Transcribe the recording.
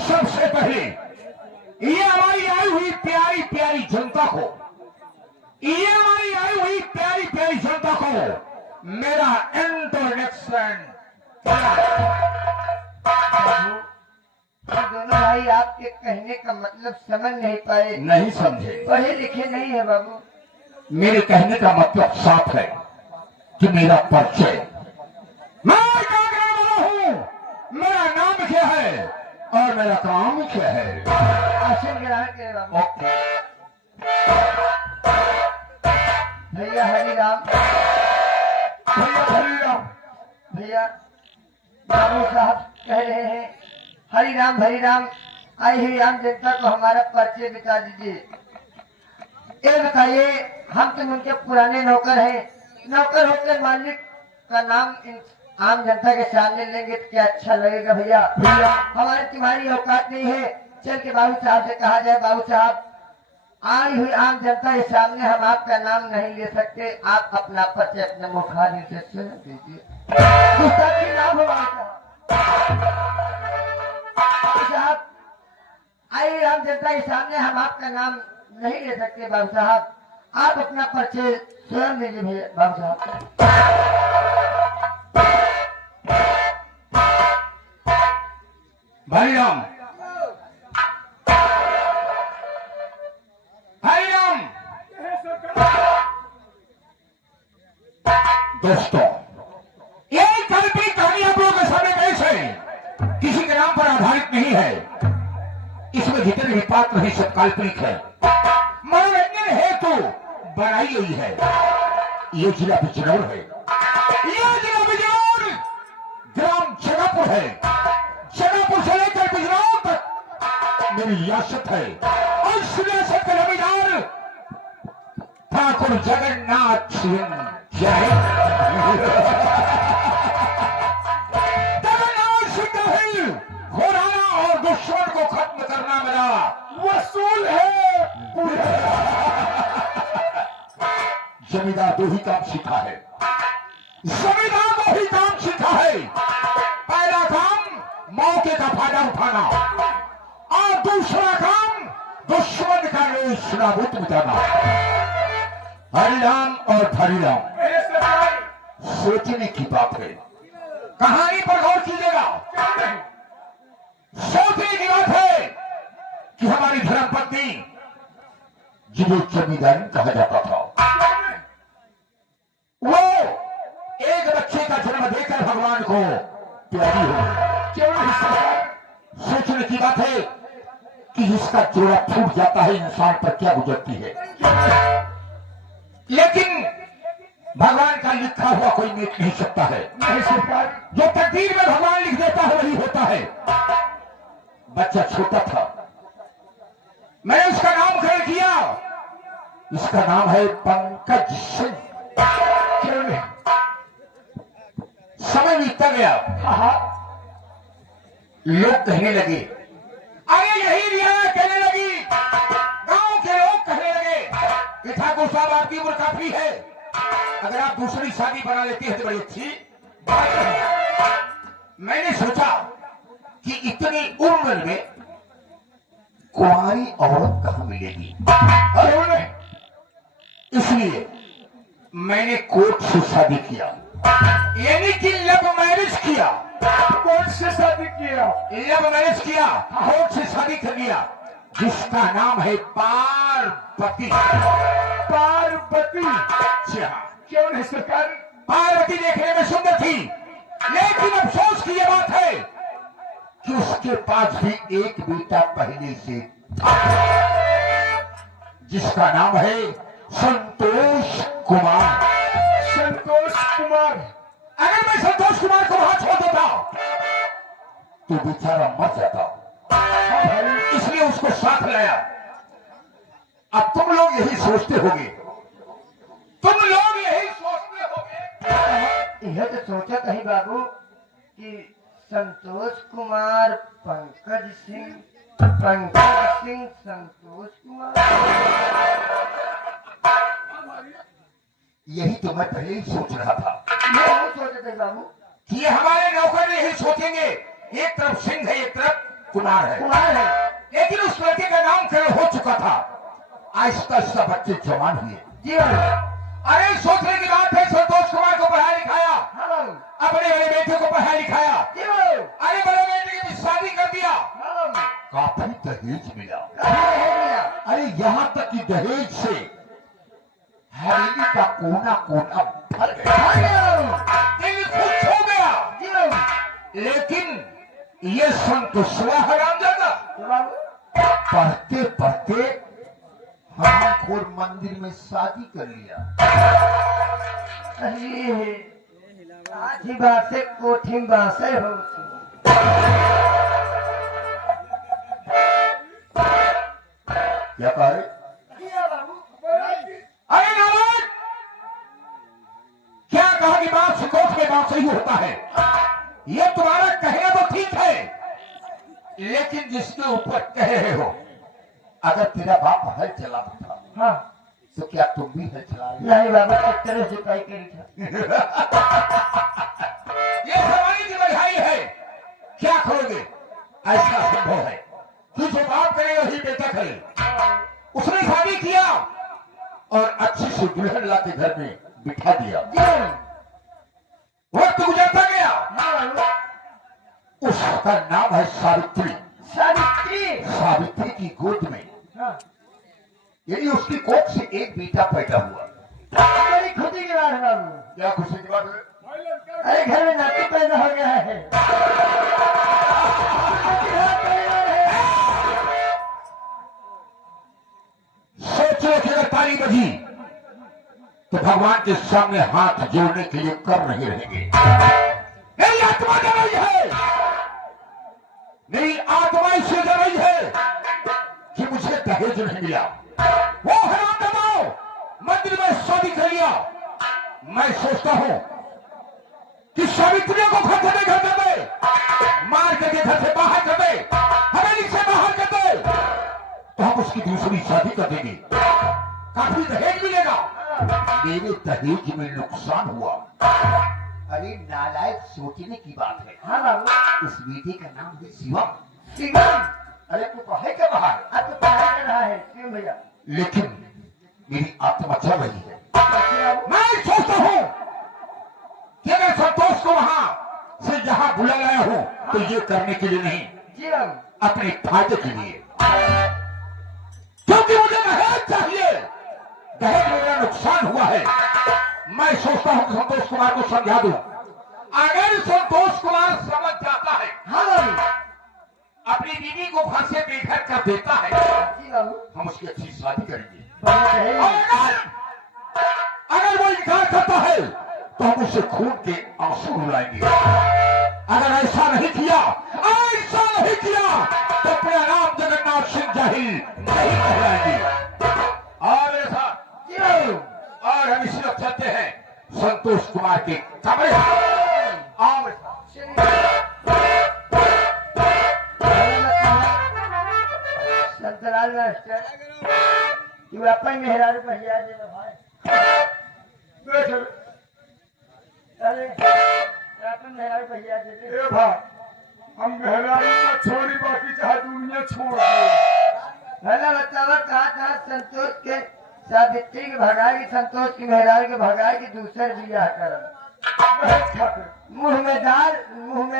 सबसे पहले ये हमारी आई हुई प्यारी प्यारी जनता को, ये हमारी आई हुई प्यारी प्यारी जनता को मेरा इंट्रोडक्शन। दोनों भाई आपके कहने का मतलब समझ नहीं पाए। नहीं समझे? पढ़े लिखे नहीं है बाबू। मेरे कहने का मतलब साफ है कि मेरा परिचय, मैं क्या कहने वाला हूं, मेरा नाम क्या है और मेरा काम क्या है। आसन ग्रहण करे बाबू। ओके। भैया हरिराम, भैया हरिराम, भैया बाबू साहब कह रहे हैं हरिराम हरिराम। आई हुई आम जनता को हमारा परिचय बता दीजिए। ये बताइए, हम तुम उनके पुराने नौकर हैं, नौकर होकर मालिक का नाम इन आम जनता के सामने लेंगे तो क्या अच्छा लगेगा भैया? भैया हमारी तुम्हारी औकात नहीं है। चल के बाबू साहब से कहा जाए, बाबू साहब आई हुई आम जनता के सामने हम आपका नाम नहीं ले सकते, आप अपना परिचय अपने मुखारी से सुन दीजिए। गुस्ताखी ना हो बाबू साहब, आई हुई आम जनता के सामने हम आपका नाम नहीं ले सकते। बाबू साहब आप अपना परिचय स्वयं लीजिए भैया। बाबू साहब हरिराम, हरिराम। दोस्तों, ये काल्पनिक कहानी आप लोगों के सामने पेश है, किसी के नाम पर आधारित नहीं है। इसमें जितने भी पात्र हैं सब काल्पनिक है, मनोरंजन हेतु बनाई गई है। ये जिला बिजनौर है, ये जिला बिजनौर ग्राम जगापुर है। जगापुर से लेकर बिजनौर तक मेरी रियासत है और इस रियासत के जमींदार ठाकुर जगन्नाथ सिंह जय। जगन्नाथ सिंह का घोराना और दुश्मन को खत्म करना मेरा वसूल है। जमींदार दो ही काम सीखा है, जमींदार दो ही काम सीखा है। पहला काम मौके का फायदा उठाना और दूसरा काम दुश्मन का लेश नाबूद मिटाना। हरिराम और हरिराम, सोचने की बात है, कहानी पर गौर कीजिएगा। सोचने की बात है कि हमारी धर्मपत्नी जिन्हें जमींदारी कहा जाता था, वो एक बच्चे का जन्म देकर भगवान को प्यारी हो। क्यों नहीं? सोचने की बात है कि जिसका जोड़ा फूट जाता है इंसान पर क्या गुजरती है। लेकिन भगवान का लिखा हुआ कोई मिट नहीं सकता है। जो तकदीर में भगवान लिख देता है वही होता है। बच्चा छोटा था, मैंने उसका नामकरण किया, इसका नाम है पंकज सिंह। समय बीतता गया, लोग कहने लगे, अरे यही रिया कहने लगी, गांव के लोग कहने लगे कि ठाकुर साहब आपकी उम्र काफी है, अगर आप दूसरी शादी बना लेती है तो बड़ी अच्छी बात है। मैंने सोचा कि इतनी उम्र में कुंवारी औरत कहां मिलेगी, इसलिए मैंने कोर्ट से शादी किया, यानी कि लव मैरिज किया। कोर्ट से शादी किया, लव मैरिज किया, कोर्ट से शादी कर लिया, जिसका नाम है पार्वती। पार्वती? क्यों नहीं सरकार? पार्वती देखने में सुंदर थी, लेकिन अफसोस की यह बात है कि उसके पास भी एक बेटा पहले से था, जिसका नाम है संतोष कुमार। संतोष कुमार? अगर मैं संतोष कुमार को वहां छोड़ देता तो बेचारा मर जाता, इसलिए उसको साथ लाया। अब तुम लोग यही सोचते होगे, तुम लोग यही सोचते होगे। यह तो सोचा कहीं बाबू कि संतोष कुमार पंकज सिंह, पंकज सिंह संतोष कुमार। यही तो मैं पहले ही सोच रहा था। मैं सोचते थे बाबू कि ये हमारे नौकर यही सोचेंगे, एक तरफ सिंह है, एक तरफ कुमार है, कुमार है। लेकिन उस लड़के का नाम करण हो चुका था। आहिस्ता आहिस्ता बच्चे जवान हुए। जी बाबू। अरे सोचने की बात है, संतोष कुमार को पढ़ाया लिखाया, हाँ बाबू। अपने बड़े बेटे को पढ़ाया लिखाया, जी बाबू। अरे बड़े बेटे की भी शादी कर दिया, हाँ बाबू। काफी दहेज मिला। काफी दहेज मिला। अरे यहाँ तक कि दहेज से हवेली का कोना कोना भर गया, हाँ बाबू। दिल खुश हो गया। जी बाबू। लेकिन ये संतोषवा हरामजादा तो बाबू पढ़ते पढ़ते हरामखोर मंदिर में शादी कर लिया। अरे आधी बासे कोठी बासे होती। क्या कह रहे? अरे नारायण, क्या कहा कि बात सुकोट के बात सही होता है। ये तुम्हारा कहना तो ठीक है, लेकिन जिसके ऊपर कह रहे हो, अगर तेरा बाप हल चला था हाँ तो क्या तुम भी हल चला रहे? नहीं बाबू कितने सिपाही करी था। ये जवानी की बधाई है, क्या करोगे? ऐसा संभव है कि जो बाप करे वही बेटा करे। उसने शादी किया और अच्छी से दुल्हन लाके घर में बिठा दिया। जी बाबू। वक्त गुजरता गया, हाँ बाबू। उसका नाम है सावित्री। सावित्री। सावित्री की गोद में हाँ यानी उसकी कोख से एक बेटा पैदा हुआ। बड़ी खुशी की बात है बाबू। क्या खुशी की बात है? अरे घर में नाती पैदा हो गया है। सोचो कि अगर ताली बजी तो भगवान के सामने हाथ जोड़ने के लिए कर नहीं रहेंगे। मेरी आत्मा जल रही है, मेरी आत्मा इससे जल रही है कि मुझे दहेज नहीं मिला। वो हरामजादा मंदिर में शादी कर लिया। मैं सोचता हूं कि सावित्री को घर से घर कर दे, मार करके घर से बाहर कर दे, हवेली से बाहर कर दे, तो हम उसकी दूसरी शादी कर देंगे, काफी दहेज मिलेगा। मेरे दहेज में नुकसान हुआ। अरे नालायक, सोचने की बात है। हाँ बाबू। उस बेटे का नाम है शिवम। शिवम। अरे तू तो है क्या बाहर? अब तो पढ़ाई कर रहा है शिव भैया। लेकिन मेरी आत्मा चल रही है। अच्छा बाबू। मैं सोचता हूं कि मैं संतोष को वहां से जहां बुला लाया हूं तो ये करने के लिए नहीं, जी बाबू। अपने फायदे के लिए, क्योंकि मुझे दहेज चाहिए। दहेज में मेरा नुकसान हुआ है। मैं सोचता हूं कि संतोष कुमार को समझा दूं। अगर संतोष कुमार समझ जाता है, हाँ बाबू। अपनी बीवी को घर से बेघर कर देता है, जी बाबू। हम उसकी अच्छी शादी करेंगे। बहुत दहेज। और अगर वो इनकार करता है तो हम उसे खून के आंसू रुलाएंगे। अगर ऐसा नहीं किया तो अपना नाम जगन्नाथ सिंह जाहिल नहीं कहलाएंगे। और ऐसा जी बाबू। और हम इसी वक्त चलते हैं संतोष कुमार के कमरे। और संतराल मास्टर तू अपन मेहरारू भैया दे दो भाई। अरे अपन मेहरारू भैया दे दे। ए भाई, हम मेहरारू ना छोड़ी, बाकी चाहे दुनिया छोड़ दे। भला बतावा कहाँ संतोष के सावित्री के भगाएगी, संतोष की मेहरारू के भगाएगी, दूसरे बियाह करम। मैं खाते मुंह में दाल मुंह में